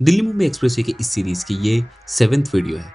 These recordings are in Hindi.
दिल्ली मुंबई एक्सप्रेसवे के इस सीरीज की ये 7th वीडियो है।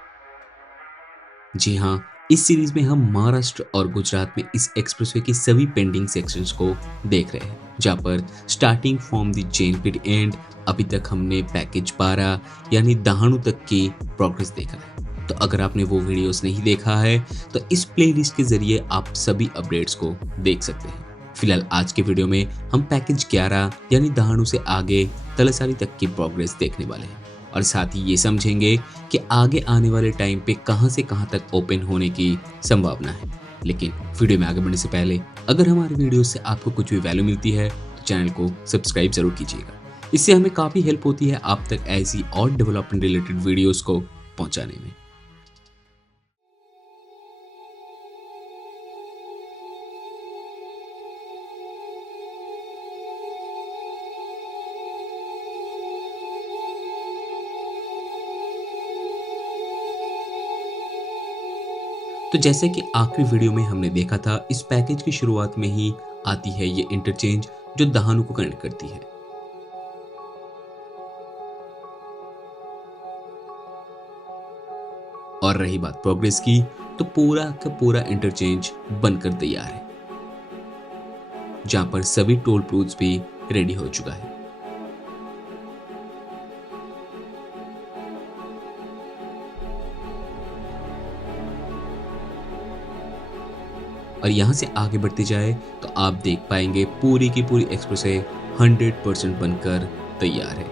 जी हाँ, इस सीरीज में हम महाराष्ट्र और गुजरात में इस एक्सप्रेसवे की सभी पेंडिंग सेक्शंस को देख रहे हैं, जहाँ पर starting from the JNPT and अभी तक हमने पैकेज 12 यानी दहानू तक की प्रोग्रेस देखा है। तो अगर आपने वो वीडियोस नहीं देखा है तो इस प्लेलिस्ट के जरिए आप सभी अपडेट्स को देख सकते हैं। फिलहाल आज के वीडियो में हम पैकेज 11 यानी दहानू से आगे तलसारी तक की प्रोग्रेस देखने वाले हैं और साथ ही ये समझेंगे कि आगे आने वाले टाइम पे कहां से कहां तक ओपन होने की संभावना है। लेकिन वीडियो में आगे बढ़ने से पहले अगर हमारे वीडियो से आपको कुछ भी वैल्यू मिलती है तो चैनल को सब्सक्राइब जरूर कीजिएगा। इससे हमें काफी हेल्प होती है आप तक ऐसी और डेवलपमेंट रिलेटेड वीडियोस को पहुंचाने में। तो जैसे कि आखिरी वीडियो में हमने देखा था, इस पैकेज की शुरुआत में ही आती है ये इंटरचेंज जो दहानू को कनेक्ट करती है। और रही बात प्रोग्रेस की, तो पूरा का पूरा इंटरचेंज बनकर तैयार है, जहां पर सभी टोल प्रूफ्स भी रेडी हो चुका है। और यहाँ से आगे बढ़ते जाए तो आप देख पाएंगे पूरी की पूरी एक्सप्रेसवे 100% बनकर तैयार है।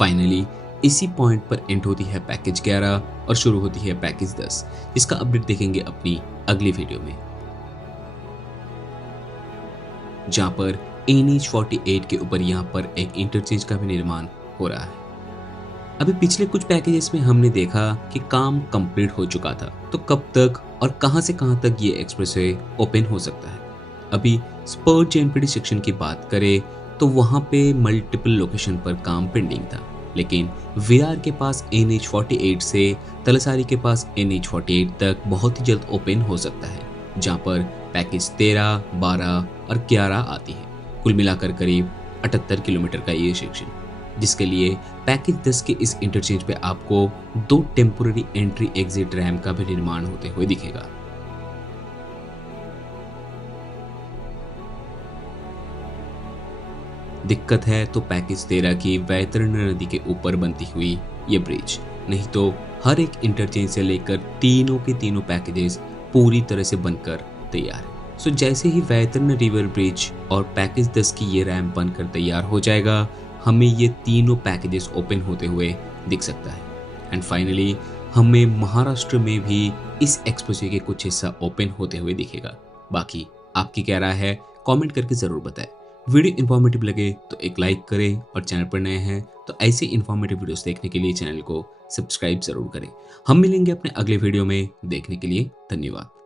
फाइनली इसी पॉइंट पर एंड होती है पैकेज 11 और शुरू होती है पैकेज 10, जिसका अपडेट देखेंगे अपनी अगली वीडियो में, जहां पर NH48 के ऊपर यहाँ पर एक इंटरचेंज का भी निर्माण हो रहा है। अभी पिछले कुछ पैकेजेस में हमने देखा कि काम कंप्लीट हो चुका था, तो कब तक और कहां से कहां तक ये एक्सप्रेसवे ओपन हो सकता है। अभी स्पर JNPT सेक्शन की बात करें तो वहां पे मल्टीपल लोकेशन पर काम पेंडिंग था, लेकिन विरार के पास NH48 से तलसारी के पास NH48 तक बहुत ही जल्द ओपन हो सकता है, जहां पर पैकेज 13, 12 और 11 आती है। कुल मिलाकर करीब 78 किलोमीटर का ये सेक्शन, जिसके लिए पैकेज 10 के इस इंटरचेंज पे आपको 2 टेम्पोररी एंट्री एग्जिट रैम्प का भी निर्माण होते हुए दिखेगा। दिक्कत है तो पैकेज 13 की वैतरणी नदी के ऊपर बनती हुई ये ब्रिज, नहीं तो हर एक इंटरचेंज से लेकर तीनों के तीनों पैकेजेस पूरी तरह से बनकर तैयार है। सो जैसे ही वैतरणी रिवर ब्रिज और पैकेज 10 की ये रैम्प बनकर तैयार हो जाएगा, हमें ये तीनों पैकेजेस ओपन होते हुए दिख सकता है। एंड फाइनली हमें महाराष्ट्र में भी इस एक्सप्रेसवे के कुछ हिस्सा ओपन होते हुए दिखेगा। बाकी आपकी क्या राय है, कमेंट करके जरूर बताएं। वीडियो इन्फॉर्मेटिव लगे तो एक लाइक करें और चैनल पर नए हैं तो ऐसे इन्फॉर्मेटिव वीडियोस देखने के लिए चैनल को सब्सक्राइब जरूर करें। हम मिलेंगे अपने अगले वीडियो में, देखने के लिए धन्यवाद।